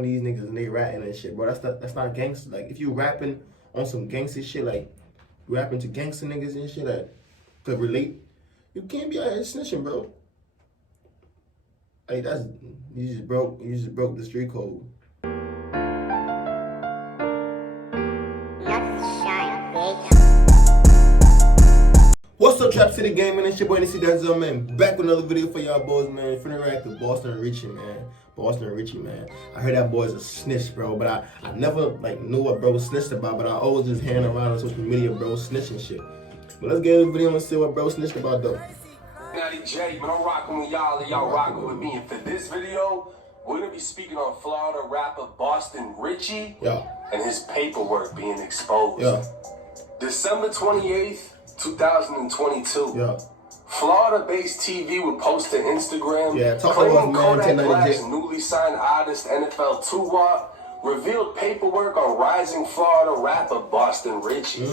of these niggas and they ratting and shit, bro. That's not gangster. Like, if you rapping on some gangster shit, like rapping to gangster niggas and shit that could relate, you can't be out here snitching, bro. Like, you just broke the street code. What's up, Trap City Gaming? It's your boy Danzel, man. Back with another video for y'all boys, man. Finna react to Boston and Richey, man. Boston and Richey, man. I heard that boy's a snitch, bro. But I never knew what bro snitched about. But I always just hearing around on social media, bro, snitching shit. But let's get in the video and see what bro snitched about, though. Natty J, man, I'm rocking with y'all and y'all rocking with me. And for this video, we're gonna be speaking on Florida rapper Boston Richey and his paperwork being exposed. December 28th, 2022. Florida-based TV would post to Instagram claiming Kodak Black's newly signed artist NFL 2WAP revealed paperwork on rising Florida rapper Boston Richey.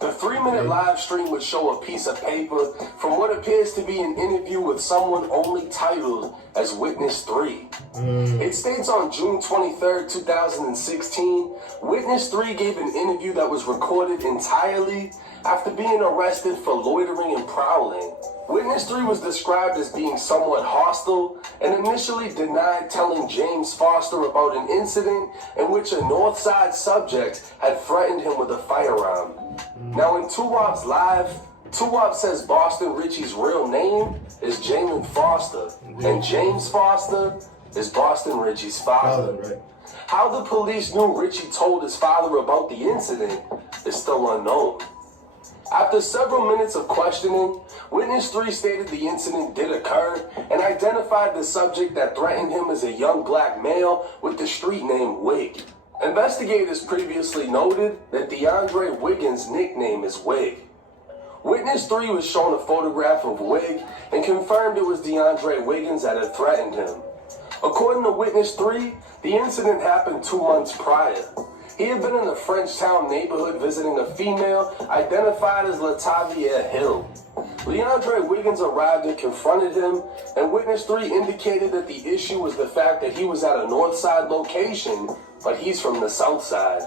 The 3-minute live stream would show a piece of paper from what appears to be an interview with someone only titled as Witness 3. It states on June 23rd, 2016, Witness 3 gave an interview that was recorded entirely after being arrested for loitering and prowling. Witness 3 was described as being somewhat hostile and initially denied telling James Foster about an incident in which a Northside subject had threatened him with a firearm. Now in 2WAP's live, 2WAP says Boston Richey's real name is Jalen Foster, and James Foster is Boston Richey's father. How the police knew Richey told his father about the incident is still unknown. After several minutes of questioning, Witness 3 stated the incident did occur and identified the subject that threatened him as a young black male with the street name Wig. Investigators previously noted that DeAndre Wiggins' nickname is Wig. Witness 3 was shown a photograph of Wig and confirmed it was DeAndre Wiggins that had threatened him. According to Witness 3, the incident happened 2 months prior. He had been in a Frenchtown neighborhood visiting a female identified as Latavia Hill. DeAndre Wiggins arrived and confronted him, and Witness 3 indicated that the issue was the fact that he was at a Northside location, but he's from the South Side.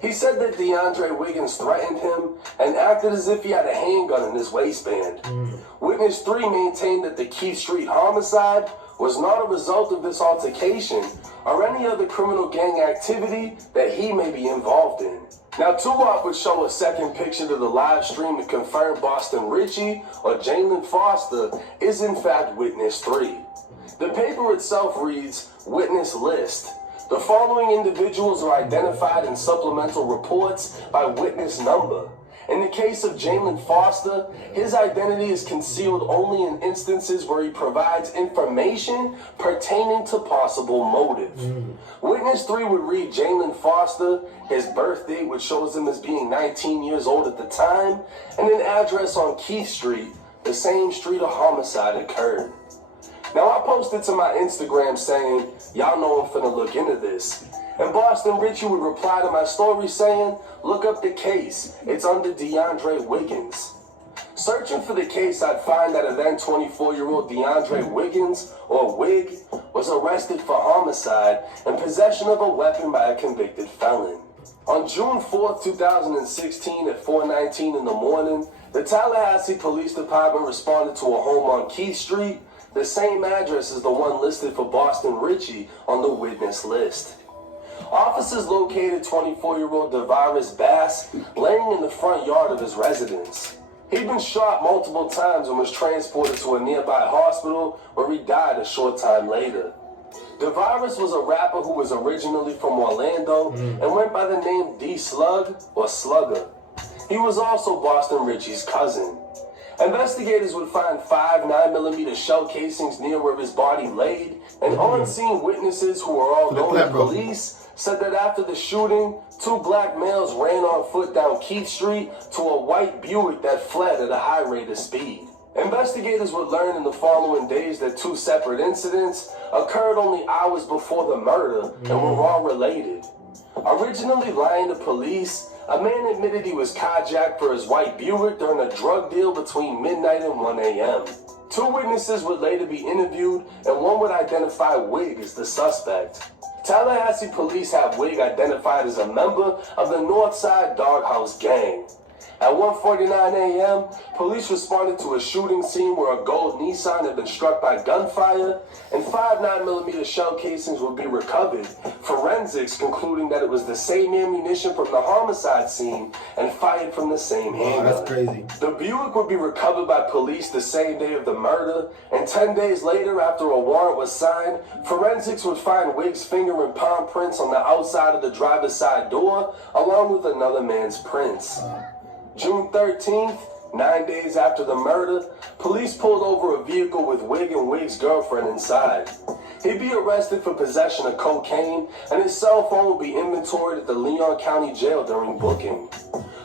He said that DeAndre Wiggins threatened him and acted as if he had a handgun in his waistband. Witness 3 maintained that the Keith Street homicide was not a result of this altercation or any other criminal gang activity that he may be involved in. Now, 2WAP would show a second picture to the live stream to confirm Boston Richey or Jalen Foster is in fact Witness 3. The paper itself reads, Witness List. The following individuals are identified in supplemental reports by witness number. In the case of Jalen Foster, his identity is concealed only in instances where he provides information pertaining to possible motive. Witness 3 would read Jalen Foster, his birth date, which shows him as being 19 years old at the time, and an address on Keith Street, the same street a homicide occurred. Now, I posted to my Instagram saying, y'all know I'm finna look into this. And Boston Richey would reply to my story saying, look up the case. It's under DeAndre Wiggins. Searching for the case, I'd find that then 24-year-old DeAndre Wiggins, or Wig, was arrested for homicide and possession of a weapon by a convicted felon. On June 4th, 2016 at 4:19 in the morning, the Tallahassee Police Department responded to a home on Keith Street, the same address as the one listed for Boston Richey on the witness list. Officers located 24-year-old DeVaris Bass laying in the front yard of his residence. He'd been shot multiple times and was transported to a nearby hospital where he died a short time later. DeVaris was a rapper who was originally from Orlando and went by the name D-Slug or Slugger. He was also Boston Richey's cousin. Investigators would find 5 9mm shell casings near where his body laid, and on-scene witnesses who were all known to police said that after the shooting, 2 black males ran on foot down Keith Street to a white Buick that fled at a high rate of speed. Investigators would learn in the following days that 2 separate incidents occurred only hours before the murder and were all related. Originally lying to police, a man admitted he was carjacked for his white Buick during a drug deal between midnight and 1 a.m. 2 witnesses would later be interviewed, and one would identify Wig as the suspect. Tallahassee police have Wig identified as a member of the Northside Doghouse Gang. At 1:49 a.m., police responded to a shooting scene where a gold Nissan had been struck by gunfire and 5 9mm shell casings would be recovered. Forensics concluding that it was the same ammunition from the homicide scene and fired from the same handgun. That's crazy. The Buick would be recovered by police the same day of the murder, and 10 days later, after a warrant was signed, forensics would find Wig's finger and palm prints on the outside of the driver's side door, along with another man's prints. June 13th, 9 days after the murder, police pulled over a vehicle with Wig and Wig's girlfriend inside. He'd be arrested for possession of cocaine, and his cell phone would be inventoried at the Leon County Jail during booking.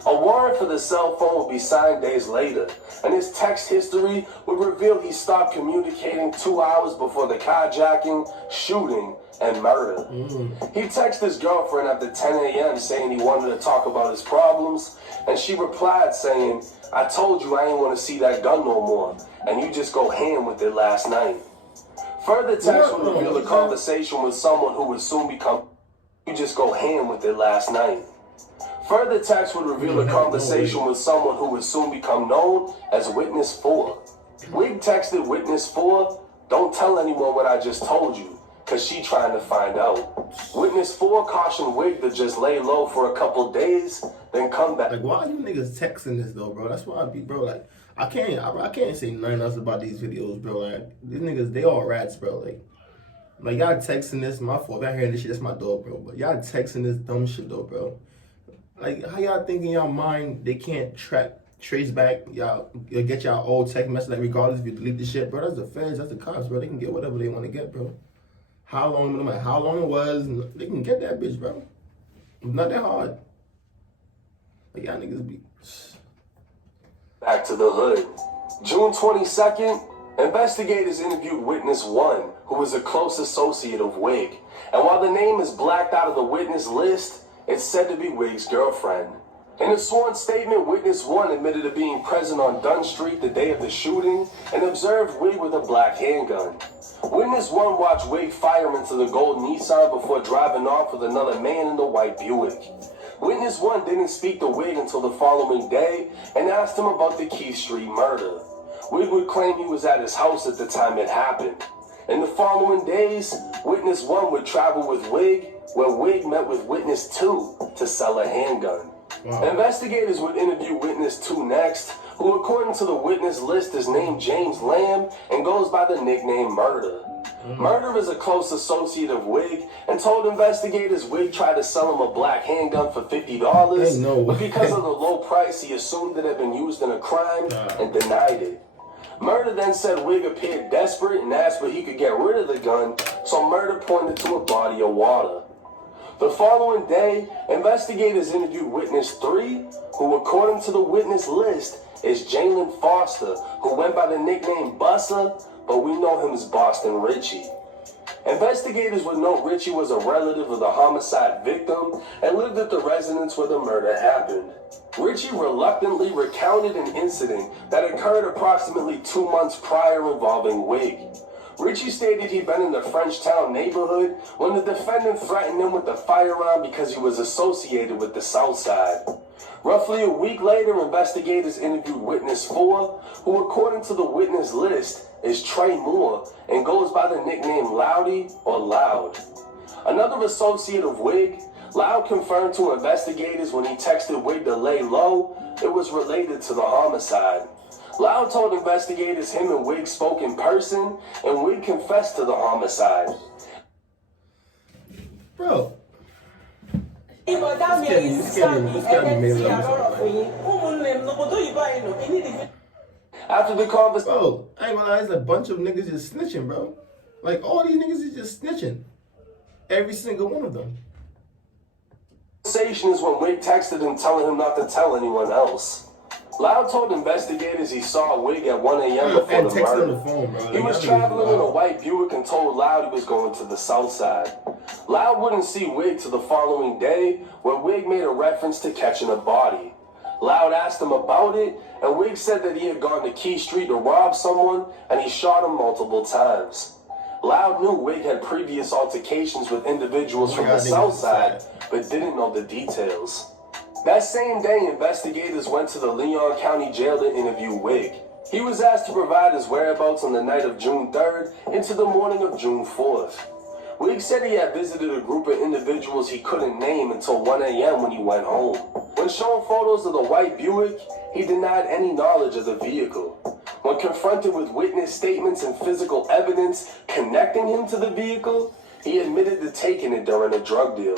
A warrant for the cell phone would be signed days later, and his text history would reveal he stopped communicating 2 hours before the carjacking, shooting, and murder. He texted his girlfriend after 10 a.m. saying he wanted to talk about his problems, and she replied saying, "I told you I ain't want to see that gun no more, and you just go ham with it last night." Further text would reveal a conversation with someone who would soon become, "You just go ham with it last night." Further text would reveal a conversation with someone who would soon become known as Witness 4. Wig texted Witness 4, "Don't tell anyone what I just told you, cause she trying to find out." Witness 4 cautioned Wig to just lay low for a couple days, then come back. Like, why are you niggas texting this though, bro? That's why I be, bro. Like, I can't say nothing else about these videos, bro. Like, these niggas, they all rats, bro. Like y'all texting this, my fault. If I hear this shit, that's my dog, bro. But y'all texting this dumb shit though, bro. Like, how y'all think in y'all mind they can't trace back y'all get y'all old text message, like regardless if you delete the shit, bro? That's the feds, that's the cops, bro. They can get whatever they want to get, bro. How long, no matter how long it was, they can get that bitch, bro. It's not that hard. Like, y'all niggas be. Back to the hood. June 22nd, investigators interviewed Witness 1, who was a close associate of Wig. And while the name is blacked out of the witness list, it's said to be Wig's girlfriend. In a sworn statement, Witness 1 admitted to being present on Dunn Street the day of the shooting and observed Wig with a black handgun. Witness 1 watched Wig fire into the gold Nissan before driving off with another man in the white Buick. Witness 1 didn't speak to Wig until the following day and asked him about the Key Street murder. Wig would claim he was at his house at the time it happened. In the following days, Witness 1 would travel with Wig, where Wig met with Witness 2 to sell a handgun. Wow. Investigators would interview Witness 2 next, who according to the witness list is named James Lamb and goes by the nickname Murder. Murder is a close associate of Wig and told investigators Wig tried to sell him a black handgun for $50, but because of the low price he assumed it had been used in a crime and denied it. Murder then said Wig appeared desperate and asked where he could get rid of the gun, so Murder pointed to a body of water. The following day, investigators interviewed Witness 3, who according to the witness list is Jalen Foster, who went by the nickname Bussa, but we know him as Boston Richey. Investigators would note Richey was a relative of the homicide victim and lived at the residence where the murder happened. Richey reluctantly recounted an incident that occurred approximately 2 months prior involving Wig. Richey stated he'd been in the Frenchtown neighborhood when the defendant threatened him with a firearm because he was associated with the South Side. Roughly a week later, investigators interviewed Witness 4, who according to the witness list is Trey Moore and goes by the nickname Loudy or Loud. Another associate of Wig, Loud confirmed to investigators when he texted Wig to lay low, it was related to the homicide. Loud told investigators him and Wig spoke in person, and Wig confessed to the homicide. Bro. After the conversation, bro, I ain't gonna lie, there's a bunch of niggas just snitching, bro. Like, all these niggas is just snitching. Every single one of them. Conversation is when Wig texted him telling him not to tell anyone else. Loud told investigators he saw Wig at 1 a.m. before the murder. He was traveling in a white Buick and told Loud he was going to the South Side. Loud wouldn't see Wig till the following day, where Wig made a reference to catching a body. Loud asked him about it, and Wig said that he had gone to Key Street to rob someone, and he shot him multiple times. Loud knew Wig had previous altercations with individuals from the South Side, but didn't know the details. That same day, investigators went to the Leon County Jail to interview Wig. He was asked to provide his whereabouts on the night of June 3rd into the morning of June 4th. Wig said he had visited a group of individuals he couldn't name until 1 a.m. when he went home. When shown photos of the white Buick, he denied any knowledge of the vehicle. When confronted with witness statements and physical evidence connecting him to the vehicle, he admitted to taking it during a drug deal.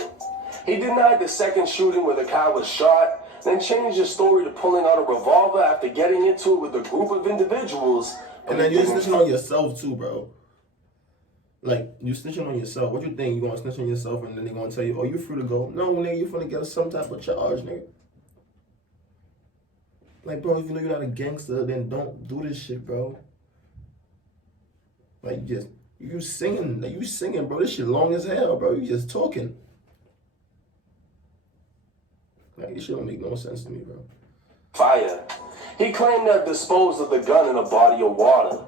He denied the second shooting where the car was shot, then changed his story to pulling out a revolver after getting into it with a group of individuals. And then you're snitching on yourself too, bro. Like, you snitching on yourself. What you think? You gonna snitch on yourself and then they gonna tell you, oh, you free to go? No, nigga, you finna get some type of charge, nigga. Like, bro, if you know you're not a gangster, then don't do this shit, bro. Like, you singing, bro. This shit long as hell, bro. You just talking. Like, this shit don't make no sense to me, bro. Fire. He claimed to have disposed of the gun in a body of water.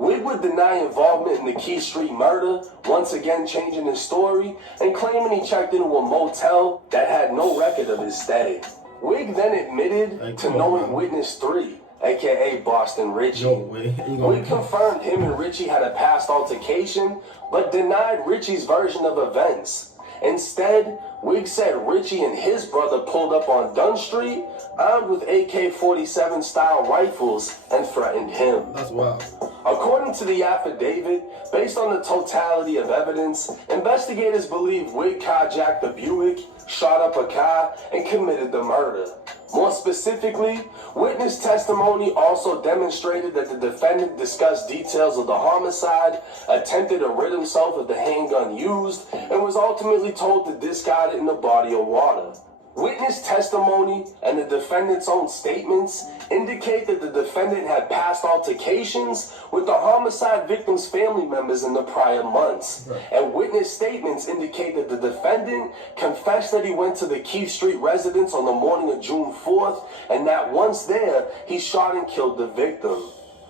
Wig would deny involvement in the Key Street murder, once again changing his story and claiming he checked into a motel that had no record of his stay. Wig then admitted to knowing Witness 3, aka Boston Richey. No way. Wig confirmed him and Richey had a past altercation, but denied Richey's version of events. Instead, Wig said Richey and his brother pulled up on Dunn Street, armed with AK-47 style rifles, and threatened him. That's wild. According to the affidavit, based on the totality of evidence, investigators believe Wig carjacked the Buick, shot up a car, and committed the murder. More specifically, witness testimony also demonstrated that the defendant discussed details of the homicide, attempted to rid himself of the handgun used, and was ultimately told to discard it in a body of water. Witness testimony and the defendant's own statements indicate that the defendant had past altercations with the homicide victim's family members in the prior months. And witness statements indicate that the defendant confessed that he went to the Keith Street residence on the morning of June 4th, and that once there, he shot and killed the victim.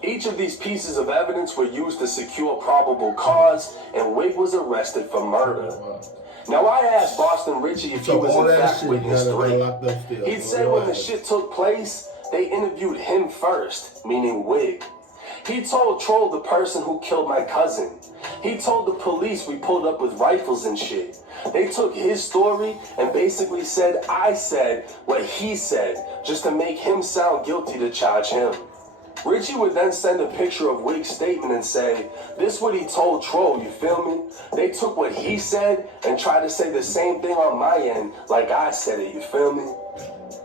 Each of these pieces of evidence were used to secure probable cause, and Wig was arrested for murder. Now, I asked Boston Richey if he was in fact Witness 3. He said when the shit took place, they interviewed him first, meaning Wig. He told Troll, the person who killed my cousin. He told the police we pulled up with rifles and shit. They took his story and basically said I said what he said, just to make him sound guilty to charge him. Richey would then send a picture of Wig's statement and say, this what he told Troll, you feel me? They took what he said and tried to say the same thing on my end, like I said it, you feel me?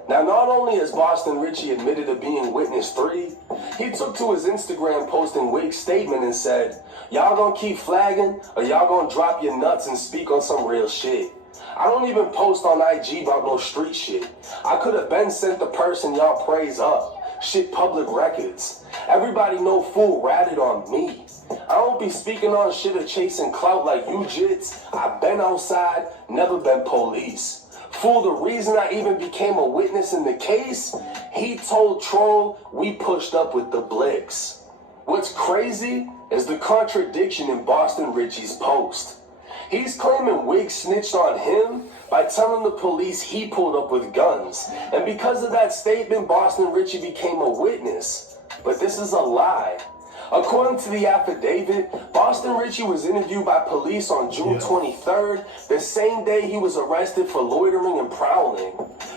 Now, not only has Boston Richey admitted to being Witness 3, he took to his Instagram post in Wig's statement and said, y'all gonna keep flagging or y'all gonna drop your nuts and speak on some real shit? I don't even post on IG about no street shit. I could have been sent the person y'all praise up. Shit, public records. Everybody know fool ratted on me. I don't be speaking on shit or chasing clout like you jits. I been outside, never been police. Fool, the reason I even became a witness in the case, he told Troll we pushed up with the Blicks. What's crazy is the contradiction in Boston Richey's post. He's claiming Wig snitched on him by telling the police he pulled up with guns. And because of that statement, Boston Richey became a witness. But this is a lie. According to the affidavit, Boston Richey was interviewed by police on June 23rd, the same day he was arrested for loitering and prowling.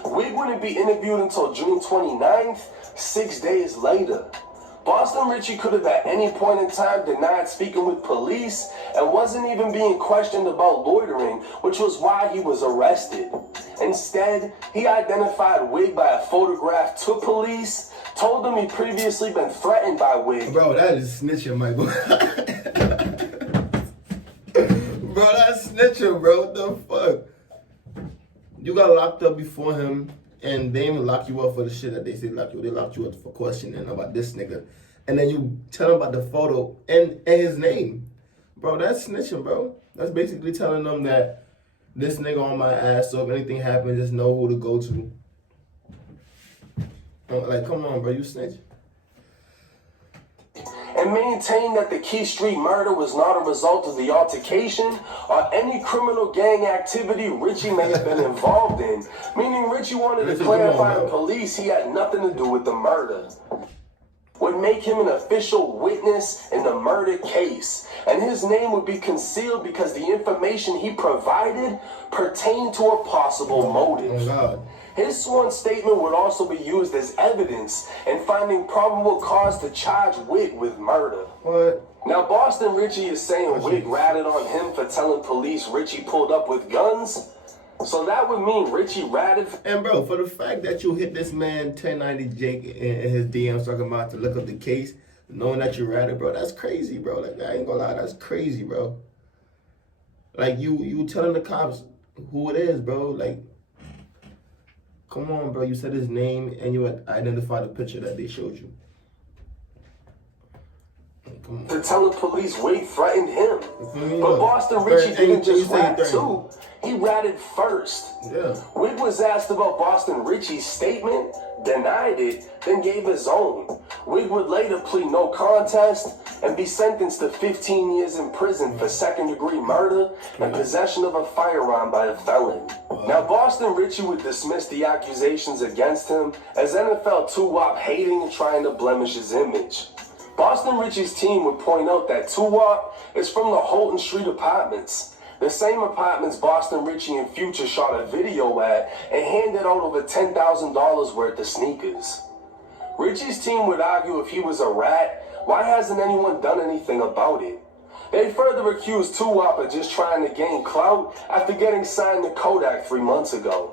Wig wouldn't be interviewed until June 29th, 6 days later. Boston Richey could have at any point in time denied speaking with police and wasn't even being questioned about loitering, which was why he was arrested. Instead, he identified Wig by a photograph to police, told them he'd previously been threatened by Wig. Bro, that is snitching, my boy. Bro, that's snitching, bro. What the fuck? You got locked up before him, and they even lock you up for the shit that they say lock you up. They locked you up for questioning about this nigga. And then you tell them about the photo and his name. Bro, that's snitching, bro. That's basically telling them that this nigga on my ass, so if anything happens, just know who to go to. Like, come on, bro, you snitch. and maintained that the Key Street murder was not a result of the altercation or any criminal gang activity Richey may have been involved in, meaning Richey wanted to clarify to police he had nothing to do with the murder. Would make him an official witness in the murder case, and his name would be concealed because the information he provided pertained to a possible motive. His sworn statement would also be used as evidence in finding probable cause to charge Wig with murder. What? Now, Boston Richey is saying Wig ratted on him for telling police Richey pulled up with guns. So that would mean Richey ratted. And bro, for the fact that you hit this man 1090 Jake in his DMs talking about to look up the case, knowing that you ratted, bro, that's crazy, bro. Like, I ain't gonna lie, that's crazy, bro. Like, you telling the cops who it is, bro. Like, come on, bro. You said his name and you identified the picture that they showed you. To tell the police Wig threatened him. But Boston Richey didn't just rat too. He ratted first. Yeah. Wig was asked about Boston Richey's statement, denied it, then gave his own. Wig would later plead no contest and be sentenced to 15 years in prison for second-degree murder and possession of a firearm by a felon. Now, Boston Richey would dismiss the accusations against him as NFL 2-Wop hating and trying to blemish his image. Boston Richey's team would point out that 2-Wop is from the Holton Street apartments, the same apartments Boston Richey and Future shot a video at and handed out over $10,000 worth of sneakers. Richey's team would argue if he was a rat, why hasn't anyone done anything about it? They further accused 2-Wop of just trying to gain clout after getting signed to Kodak 3 months ago.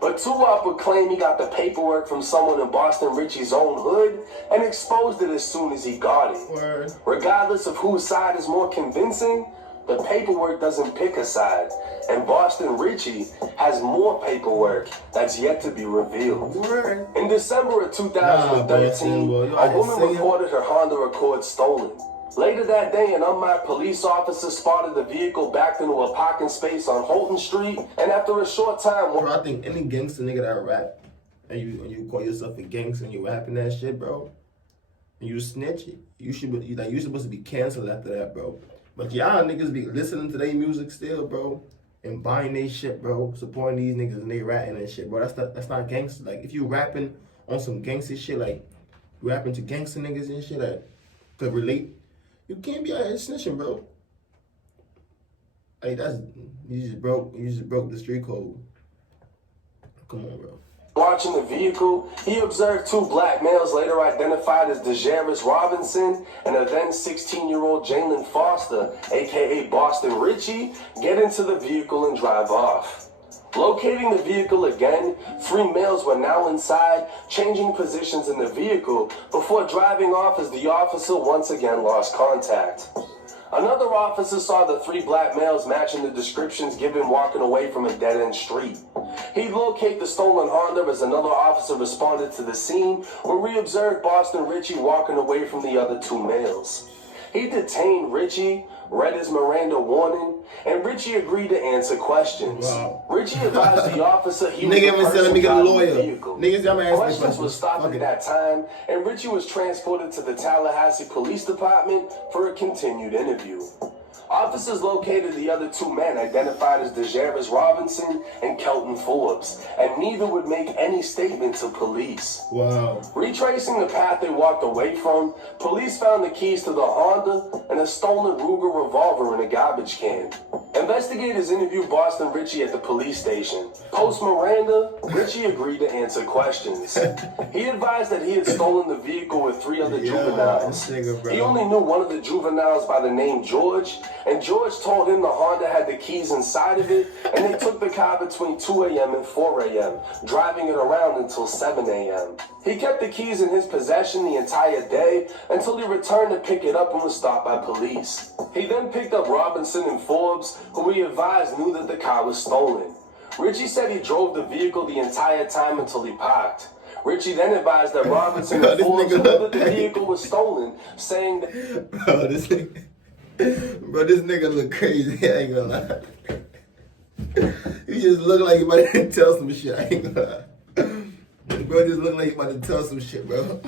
But 2-Wop would claim he got the paperwork from someone in Boston Richey's own hood and exposed it as soon as he got it. Word. Regardless of whose side is more convincing, the paperwork doesn't pick a side, and Boston Richey has more paperwork that's yet to be revealed. Word. In December of 2013, a woman reported her Honda Accord stolen. Later that day, an unmarked police officer spotted the vehicle backed into a parking space on Holton Street, and after a short time... Bro, I think any gangster nigga that rap, and you call yourself a gangster and you rapping that shit, bro, and you snitch, you supposed to be canceled after that, bro. But y'all niggas be listening to their music still, bro, and buying their shit, bro, supporting these niggas and they ratting and shit, bro. That's not gangster. Like, if you rapping on some gangster shit, like, rapping to gangster niggas and shit that could relate, you can't be out here snitching, bro. Like, you just broke the street code. Come on, bro. Watching the vehicle, he observed 2 black males later identified as DeJaris Robinson and a then 16-year-old Jalen Foster, aka Boston Richey, get into the vehicle and drive off. Locating the vehicle again, 3 males were now inside, changing positions in the vehicle before driving off as the officer once again lost contact. Another officer saw the 3 black males matching the descriptions given walking away from a dead-end street. He'd locate the stolen Honda as another officer responded to the scene where he observed Boston Richey walking away from the other 2 males. He detained Richey, read his Miranda warning, and Richey agreed to answer questions. Wow. Richey advised the officer he was the person driving the vehicle. Niggas, Questions were stopped at that time, and Richey was transported to the Tallahassee Police Department for a continued interview. Officers located the other 2 men identified as DeJaris Robinson and Kelton Forbes, and neither would make any statement to police. Wow. Retracing the path they walked away from, police found the keys to the Honda and a stolen Ruger revolver in a garbage can. Investigators interviewed Boston Richey at the police station. Post Miranda, Richey agreed to answer questions. He advised that he had stolen the vehicle with 3 other juveniles. He only knew one of the juveniles by the name George, and George told him the Honda had the keys inside of it, and they took the car between 2 a.m. and 4 a.m., driving it around until 7 a.m. He kept the keys in his possession the entire day until he returned to pick it up and was stopped by police. He then picked up Robinson and Forbes, who he advised knew that the car was stolen. Richey said he drove the vehicle the entire time until he parked. Richey then advised that Robinson and Forbes knew that the vehicle was stolen, saying that... Bro, this nigga look crazy, I ain't gonna lie. You just look like you about to tell some shit, I ain't gonna lie. Bro, just look like you about to tell some shit, bro.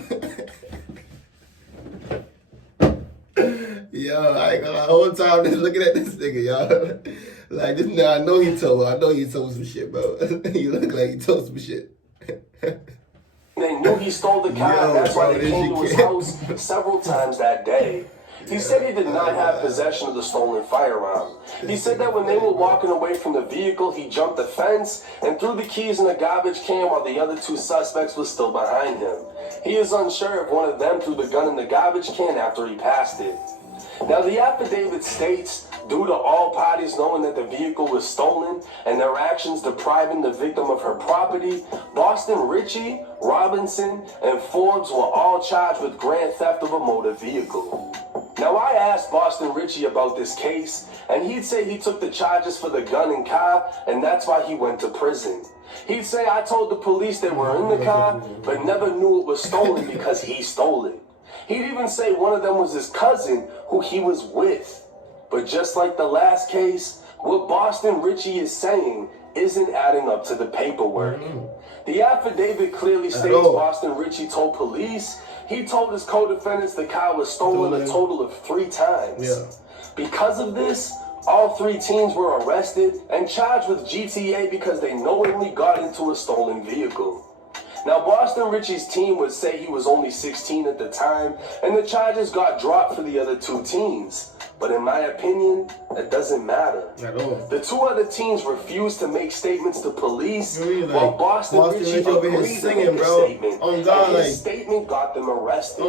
Like the whole time, just looking at this nigga, y'all. Like this nigga, I know he told some shit, bro. He look like he told some shit. They knew he stole the car, and that's why they came to his house several times that day. He said he did not have possession of the stolen firearm. He said that when they were walking away from the vehicle, he jumped the fence and threw the keys in the garbage can while the other two suspects were still behind him. He is unsure if one of them threw the gun in the garbage can after he passed it. Now, the affidavit states, due to all parties knowing that the vehicle was stolen and their actions depriving the victim of her property, Boston Richey, Robinson, and Forbes were all charged with grand theft of a motor vehicle. Now, I asked Boston Richey about this case, and he'd say he took the charges for the gun and car, and that's why he went to prison. He'd say, I told the police they were in the car, but never knew it was stolen because he stole it. He'd even say one of them was his cousin who he was with. But just like the last case, what Boston Richey is saying isn't adding up to the paperwork. The affidavit clearly states Boston Richey told police he told his co-defendants the car was stolen a total of 3 times. Because of this, all 3 teens were arrested and charged with GTA because they knowingly got into a stolen vehicle. Now, Boston Richey's team would say he was only 16 at the time, and the charges got dropped for the other 2 teens. But in my opinion, that doesn't matter. At all. The 2 other teens refused to make statements to police, while Boston Richey agreed to make a statement. And his statement got them arrested.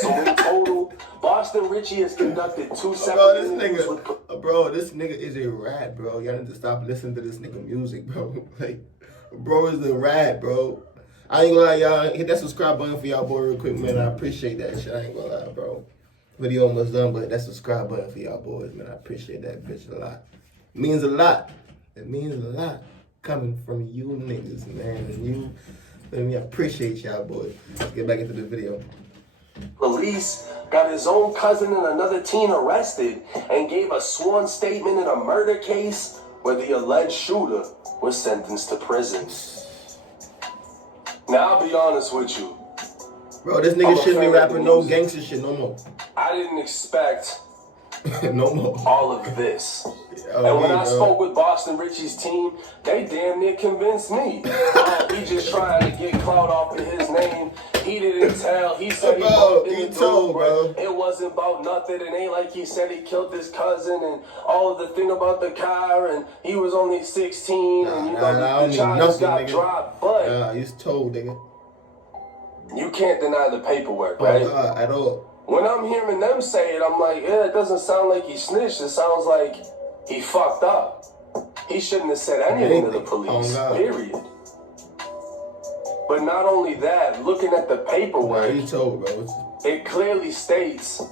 So in total, Boston Richey has conducted 2 separate interviews with... Bro, this nigga is a rat, bro. Y'all need to stop listening to this nigga music, bro. Like, bro is a rat, bro. I ain't gonna lie, y'all. Hit that subscribe button for y'all boy real quick, man. I appreciate that shit. I ain't gonna lie, bro. Video almost done, but that subscribe button for y'all boys, man. I appreciate that bitch a lot. It means a lot. It means a lot coming from you niggas, man. And you, I appreciate y'all boys. Let's get back into the video. Police got his own cousin and another teen arrested and gave a sworn statement in a murder case where the alleged shooter was sentenced to prison. Now, I'll be honest with you. Bro, this nigga shouldn't be rapping no gangster shit no more. I didn't expect no more. all of this. And when I spoke with Boston Richey's team, they damn near convinced me. He just trying to get clout off of his name. He didn't tell. He said he bumped in the door, bro. It wasn't about nothing. It ain't like he said he killed his cousin and all of the thing about the car and he was only 16 and you know the charges got dropped. But he's told, nigga. You can't deny the paperwork, right? At all. When I'm hearing them say it, I'm like, yeah, it doesn't sound like he snitched. It sounds like he fucked up. He shouldn't have said anything to the police, period. But not only that, looking at the paperwork, it clearly states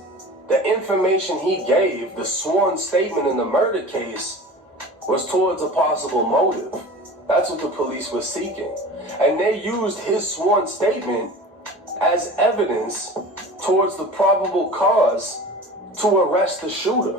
the information he gave, the sworn statement in the murder case, was towards a possible motive. That's what the police were seeking. And they used his sworn statement as evidence towards the probable cause to arrest the shooter.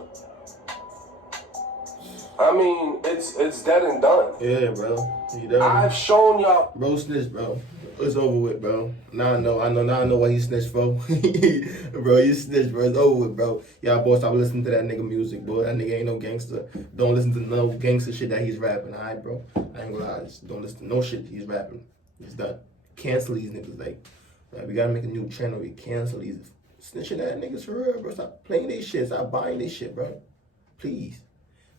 I mean, it's dead and done. Yeah, bro. I've shown y'all. Bro snitched, bro. It's over with, bro. Now I know what he snitched for. Bro, he snitched, bro. It's over with, bro. Y'all boys stop listening to that nigga music, boy. That nigga ain't no gangster. Don't listen to no gangster shit that he's rapping, alright, bro? I ain't gonna lie. Just don't listen to no shit he's rapping. He's done. Cancel these niggas, like we gotta make a new channel. We cancel these snitching ass niggas for real, bro. Stop playing these shit. Stop buying this shit, bro. Please.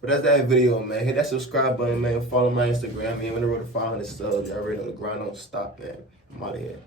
But that's that video, man. Hit that subscribe button, man. Follow my Instagram, man. I'm on the road to 500 subs. You already know the grind don't stop, man. I'm out of here.